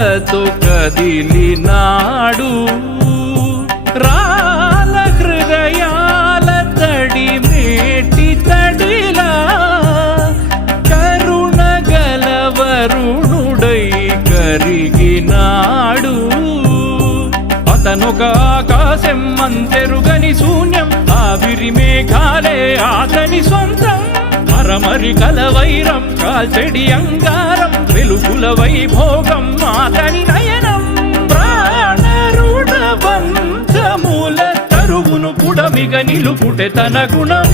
కలతో కదిలినాడు రాల హృదయాల తడి మేటి తడిలా కరుణ గలవరుణుడై కరిగినాడు అతనొక ఆకాశం అంతెరుగని శూన్యం ఆవిరి మేఘాలే అతని సొంతం మరమరి కలవైరం కాల్చెడి అంగారం వెలుగుల వైభోగం అతని నయనం ప్రాణరుణ బంధముల తరువును పుడమిగ నిలుపుటె తన గుణం